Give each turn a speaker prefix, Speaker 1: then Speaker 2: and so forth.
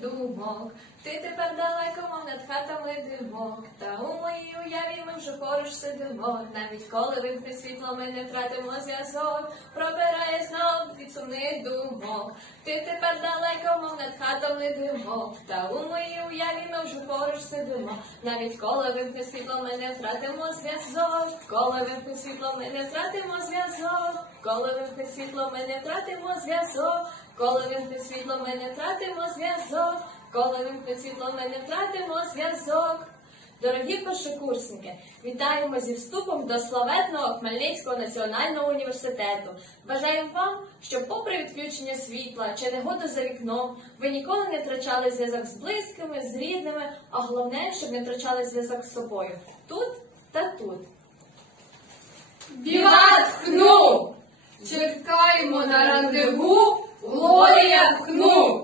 Speaker 1: думок. Ти тепер далеко, мов над хатами димок. Та у моїй уяві ми вже поруч сидимо. Навіть коли вимкне світло, ми не втратимо зв'язок. Пробирає знов від сумних думок. Ти тепер далеко, мов над хатами димок. Та у моїй уяві ми вже поруч сидимо. Навіть коли вимкне світло, ми не втратимо зв'язок. Коли вимкне світло, ми не втратимо зв'язок. Коли вимкне світло, ми не втратимо зв'язок. Коли світло, ми не втратимо зв'язок. Коли вимкне світло, ми не втратимо зв'язок. Дорогі першокурсники, вітаємо зі вступом до славетного Хмельницького національного університету. Бажаємо вам, щоб, попри відключення світла чи негоду за вікном, ви ніколи не втрачали зв'язок з близькими, з рідними, а головне, щоб не втрачали зв'язок з собою тут та тут.
Speaker 2: Віват хну! Чекаємо на рандеву Слава Якну!